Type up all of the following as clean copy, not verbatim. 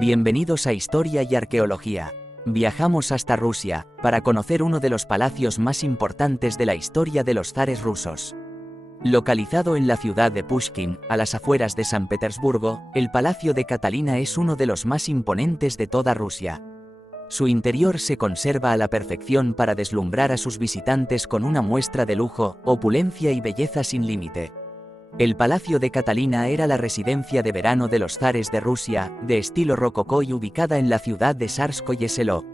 Bienvenidos a Historia y Arqueología. Viajamos hasta Rusia, para conocer uno de los palacios más importantes de la historia de los zares rusos. Localizado en la ciudad de Pushkin, a las afueras de San Petersburgo, el Palacio de Catalina es uno de los más imponentes de toda Rusia. Su interior se conserva a la perfección para deslumbrar a sus visitantes con una muestra de lujo, opulencia y belleza sin límite. El Palacio de Catalina era la residencia de verano de los zares de Rusia, de estilo rococó y ubicada en la ciudad de Tsarskoye Selo.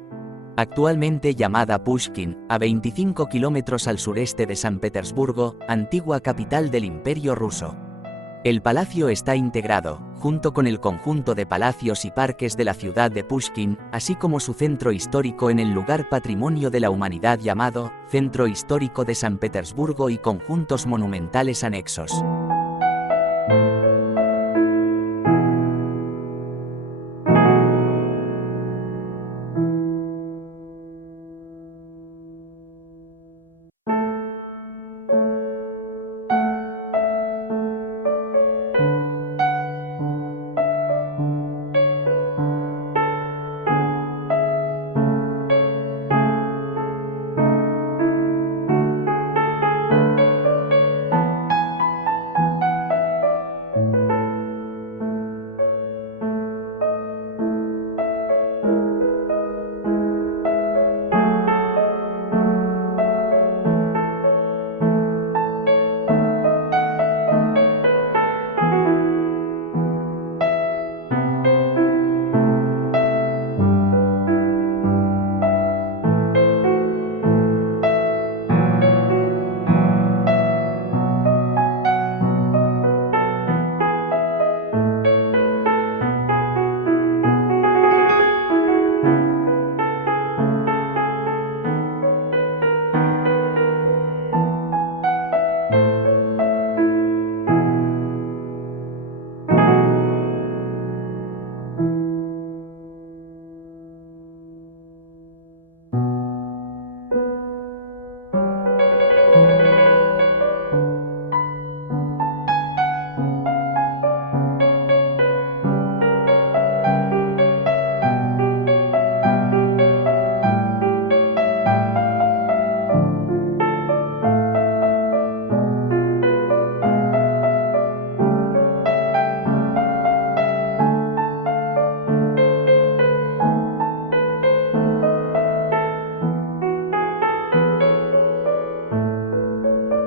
Actualmente llamada Pushkin, a 25 kilómetros al sureste de San Petersburgo, antigua capital del Imperio ruso. El palacio está integrado, junto con el conjunto de palacios y parques de la ciudad de Pushkin, así como su centro histórico en el lugar Patrimonio de la Humanidad llamado Centro Histórico de San Petersburgo y conjuntos monumentales anexos.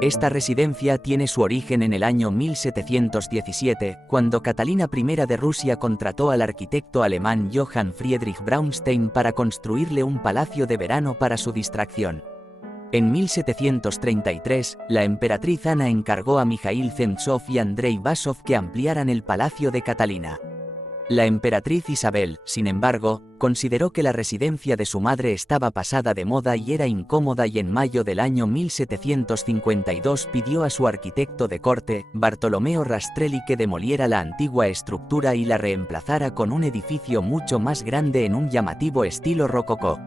Esta residencia tiene su origen en el año 1717, cuando Catalina I de Rusia contrató al arquitecto alemán Johann Friedrich Braunstein para construirle un palacio de verano para su distracción. En 1733, la emperatriz Ana encargó a Mikhail Zemtsov y Andrei Basov que ampliaran el palacio de Catalina. La emperatriz Isabel, sin embargo, consideró que la residencia de su madre estaba pasada de moda y era incómoda y en mayo del año 1752 pidió a su arquitecto de corte, Bartolomeo Rastrelli, que demoliera la antigua estructura y la reemplazara con un edificio mucho más grande en un llamativo estilo rococó.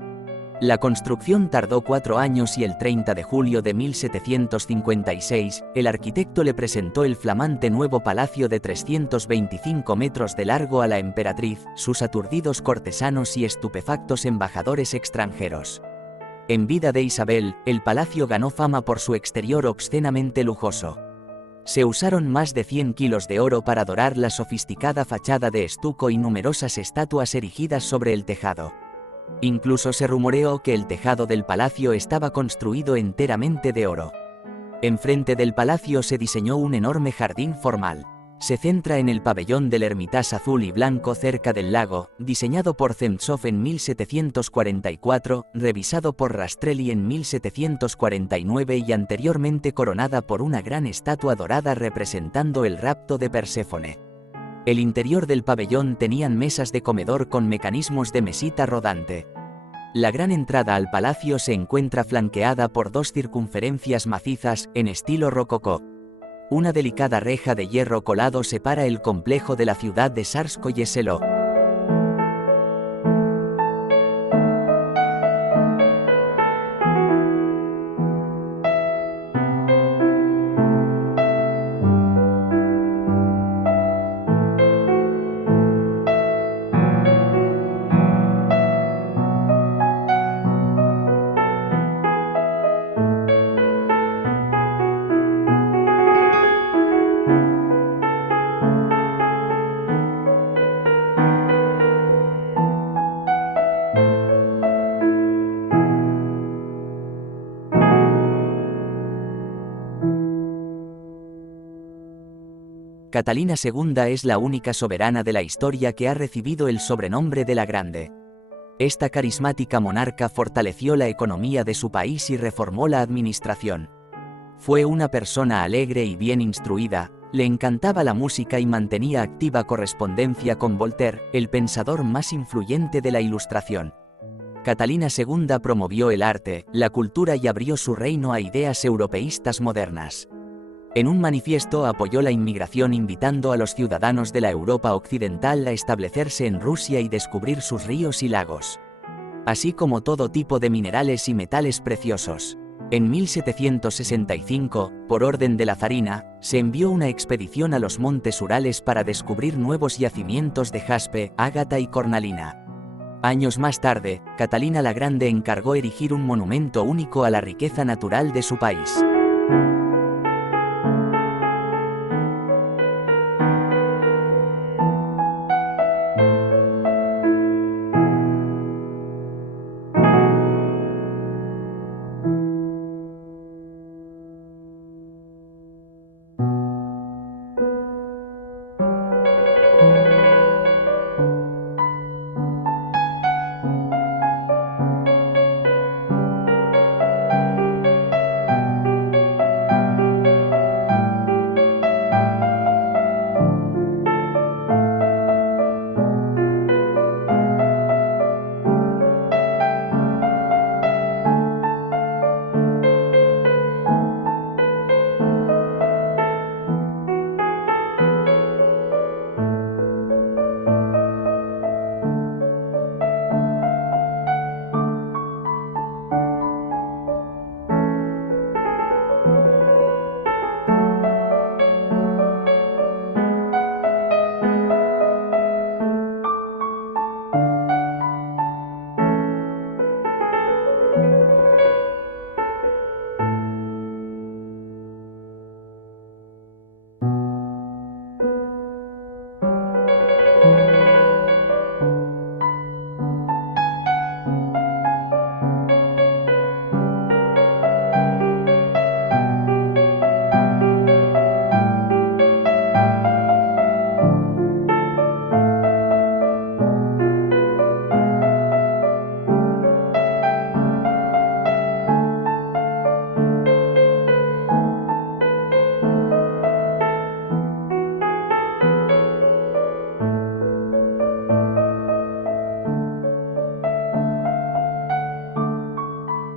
La construcción tardó 4 años y el 30 de julio de 1756, el arquitecto le presentó el flamante nuevo palacio de 325 metros de largo a la emperatriz, sus aturdidos cortesanos y estupefactos embajadores extranjeros. En vida de Isabel, el palacio ganó fama por su exterior obscenamente lujoso. Se usaron más de 100 kilos de oro para dorar la sofisticada fachada de estuco y numerosas estatuas erigidas sobre el tejado. Incluso se rumoreó que el tejado del palacio estaba construido enteramente de oro. Enfrente del palacio se diseñó un enorme jardín formal. Se centra en el pabellón del Hermitage azul y blanco cerca del lago, diseñado por Zemtsov en 1744, revisado por Rastrelli en 1749 y anteriormente coronada por una gran estatua dorada representando el rapto de Perséfone. El interior del pabellón tenían mesas de comedor con mecanismos de mesita rodante. La gran entrada al palacio se encuentra flanqueada por 2 circunferencias macizas, en estilo rococó. Una delicada reja de hierro colado separa el complejo de la ciudad de Tsarskoye Selo. Catalina II es la única soberana de la historia que ha recibido el sobrenombre de la Grande. Esta carismática monarca fortaleció la economía de su país y reformó la administración. Fue una persona alegre y bien instruida, le encantaba la música y mantenía activa correspondencia con Voltaire, el pensador más influyente de la Ilustración. Catalina II promovió el arte, la cultura y abrió su reino a ideas europeístas modernas. En un manifiesto apoyó la inmigración invitando a los ciudadanos de la Europa occidental a establecerse en Rusia y descubrir sus ríos y lagos, así como todo tipo de minerales y metales preciosos. En 1765, por orden de la zarina, se envió una expedición a los montes Urales para descubrir nuevos yacimientos de jaspe, ágata y cornalina. Años más tarde, Catalina la Grande encargó erigir un monumento único a la riqueza natural de su país.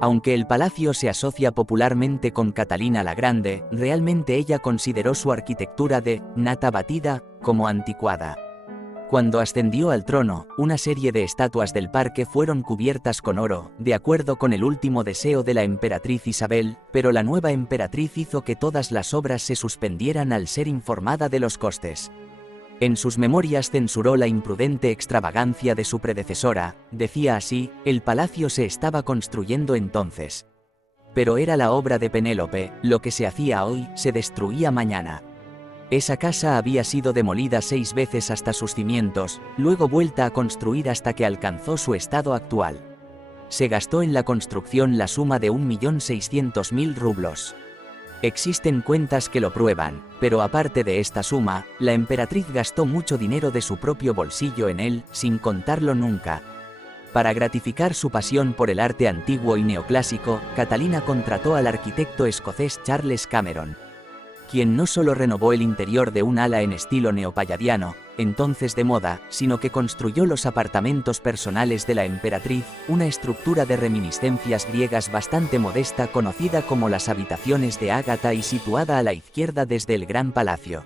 Aunque el palacio se asocia popularmente con Catalina la Grande, realmente ella consideró su arquitectura de nata batida como anticuada. Cuando ascendió al trono, una serie de estatuas del parque fueron cubiertas con oro, de acuerdo con el último deseo de la emperatriz Isabel, pero la nueva emperatriz hizo que todas las obras se suspendieran al ser informada de los costes. En sus memorias censuró la imprudente extravagancia de su predecesora, decía así: el palacio se estaba construyendo entonces. Pero era la obra de Penélope, lo que se hacía hoy, se destruía mañana. Esa casa había sido demolida 6 veces hasta sus cimientos, luego vuelta a construir hasta que alcanzó su estado actual. Se gastó en la construcción la suma de 1.600.000 rublos. Existen cuentas que lo prueban, pero aparte de esta suma, la emperatriz gastó mucho dinero de su propio bolsillo en él, sin contarlo nunca. Para gratificar su pasión por el arte antiguo y neoclásico, Catalina contrató al arquitecto escocés Charles Cameron, quien no solo renovó el interior de un ala en estilo neopalladiano, entonces de moda, sino que construyó los apartamentos personales de la emperatriz, una estructura de reminiscencias griegas bastante modesta conocida como las habitaciones de Ágata y situada a la izquierda desde el Gran Palacio.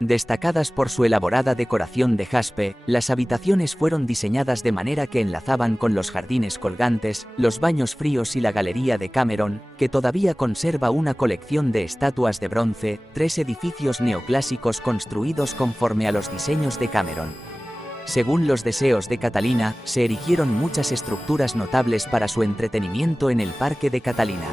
Destacadas por su elaborada decoración de jaspe, las habitaciones fueron diseñadas de manera que enlazaban con los jardines colgantes, los baños fríos y la galería de Cameron, que todavía conserva una colección de estatuas de bronce, 3 edificios neoclásicos construidos conforme a los diseños de Cameron. Según los deseos de Catalina, se erigieron muchas estructuras notables para su entretenimiento en el Parque de Catalina.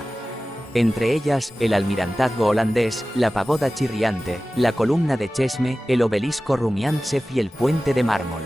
Entre ellas, el almirantazgo holandés, la pagoda chirriante, la columna de Chesme, el obelisco Rumiantsev y el puente de mármol.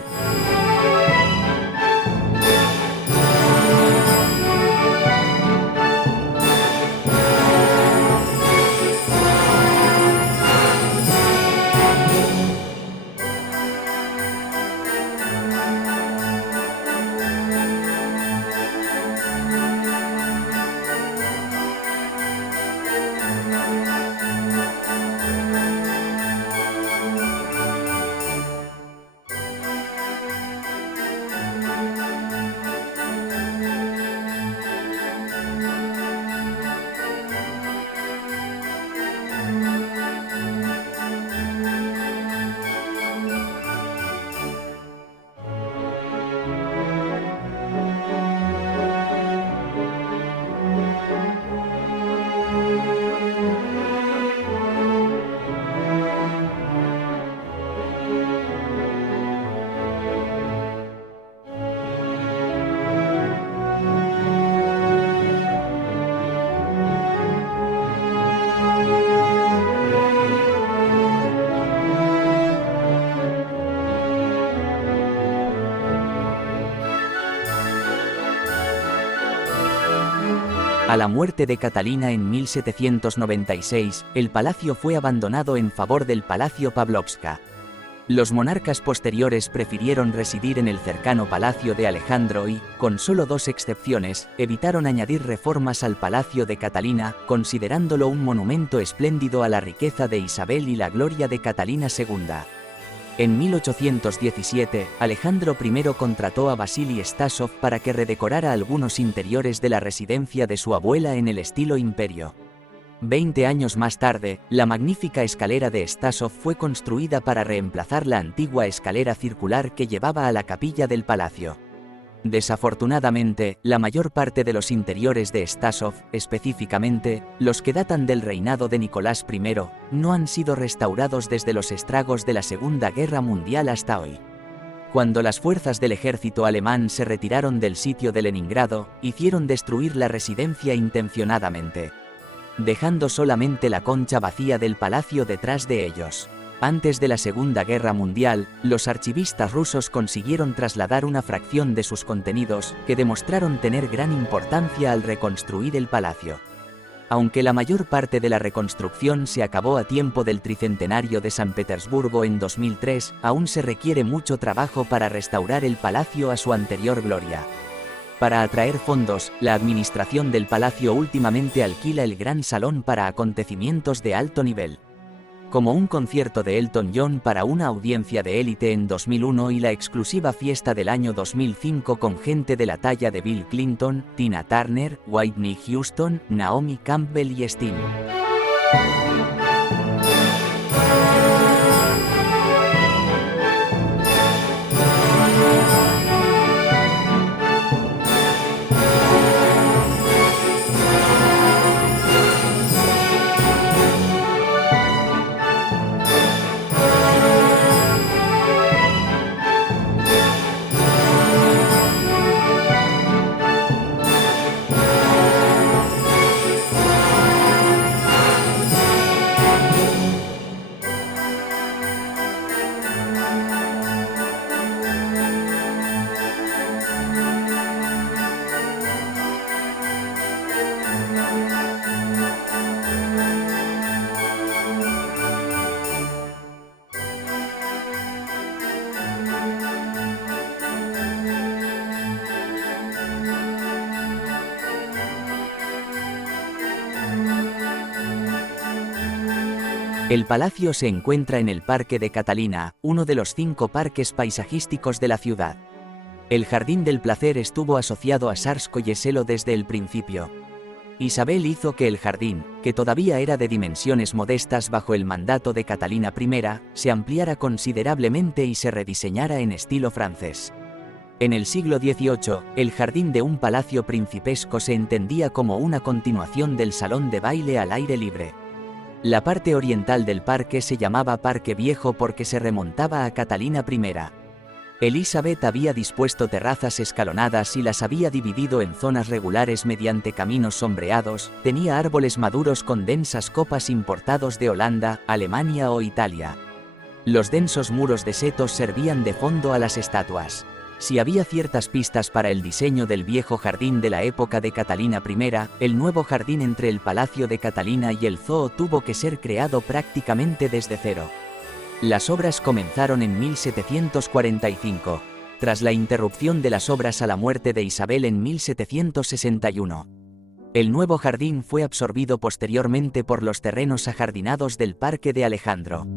A la muerte de Catalina en 1796, el palacio fue abandonado en favor del Palacio Pavlovska. Los monarcas posteriores prefirieron residir en el cercano Palacio de Alejandro y, con solo 2 excepciones, evitaron añadir reformas al Palacio de Catalina, considerándolo un monumento espléndido a la riqueza de Isabel y la gloria de Catalina II. En 1817, Alejandro I contrató a Vasili Stasov para que redecorara algunos interiores de la residencia de su abuela en el estilo imperio. 20 años más tarde, la magnífica escalera de Stasov fue construida para reemplazar la antigua escalera circular que llevaba a la capilla del palacio. Desafortunadamente, la mayor parte de los interiores de Stasov, específicamente, los que datan del reinado de Nicolás I, no han sido restaurados desde los estragos de la Segunda Guerra Mundial hasta hoy. Cuando las fuerzas del ejército alemán se retiraron del sitio de Leningrado, hicieron destruir la residencia intencionadamente, dejando solamente la concha vacía del palacio detrás de ellos. Antes de la Segunda Guerra Mundial, los archivistas rusos consiguieron trasladar una fracción de sus contenidos, que demostraron tener gran importancia al reconstruir el palacio. Aunque la mayor parte de la reconstrucción se acabó a tiempo del tricentenario de San Petersburgo en 2003, aún se requiere mucho trabajo para restaurar el palacio a su anterior gloria. Para atraer fondos, la administración del palacio últimamente alquila el Gran Salón para acontecimientos de alto nivel, como un concierto de Elton John para una audiencia de élite en 2001 y la exclusiva fiesta del año 2005 con gente de la talla de Bill Clinton, Tina Turner, Whitney Houston, Naomi Campbell y Sting. El palacio se encuentra en el Parque de Catalina, uno de los 5 parques paisajísticos de la ciudad. El Jardín del Placer estuvo asociado a Tsarskoye-Selo desde el principio. Isabel hizo que el jardín, que todavía era de dimensiones modestas bajo el mandato de Catalina I, se ampliara considerablemente y se rediseñara en estilo francés. En el siglo XVIII, el jardín de un palacio principesco se entendía como una continuación del salón de baile al aire libre. La parte oriental del parque se llamaba Parque Viejo porque se remontaba a Catalina I. Elizabeth había dispuesto terrazas escalonadas y las había dividido en zonas regulares mediante caminos sombreados, tenía árboles maduros con densas copas importados de Holanda, Alemania o Italia. Los densos muros de setos servían de fondo a las estatuas. Si había ciertas pistas para el diseño del viejo jardín de la época de Catalina I, el nuevo jardín entre el Palacio de Catalina y el zoo tuvo que ser creado prácticamente desde cero. Las obras comenzaron en 1745, tras la interrupción de las obras a la muerte de Isabel en 1761. El nuevo jardín fue absorbido posteriormente por los terrenos ajardinados del Parque de Alejandro.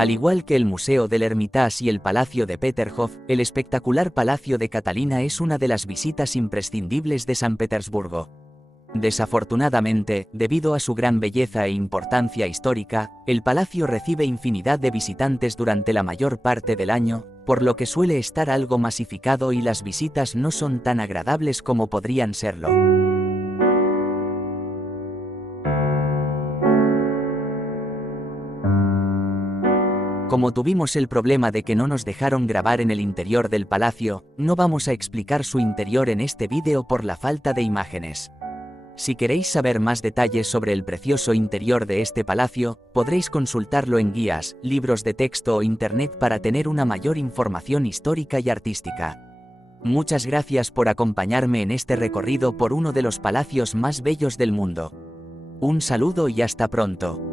Al igual que el Museo del Hermitage y el Palacio de Peterhof, el espectacular Palacio de Catalina es una de las visitas imprescindibles de San Petersburgo. Desafortunadamente, debido a su gran belleza e importancia histórica, el palacio recibe infinidad de visitantes durante la mayor parte del año, por lo que suele estar algo masificado y las visitas no son tan agradables como podrían serlo. Como tuvimos el problema de que no nos dejaron grabar en el interior del palacio, no vamos a explicar su interior en este vídeo por la falta de imágenes. Si queréis saber más detalles sobre el precioso interior de este palacio, podréis consultarlo en guías, libros de texto o internet para tener una mayor información histórica y artística. Muchas gracias por acompañarme en este recorrido por uno de los palacios más bellos del mundo. Un saludo y hasta pronto.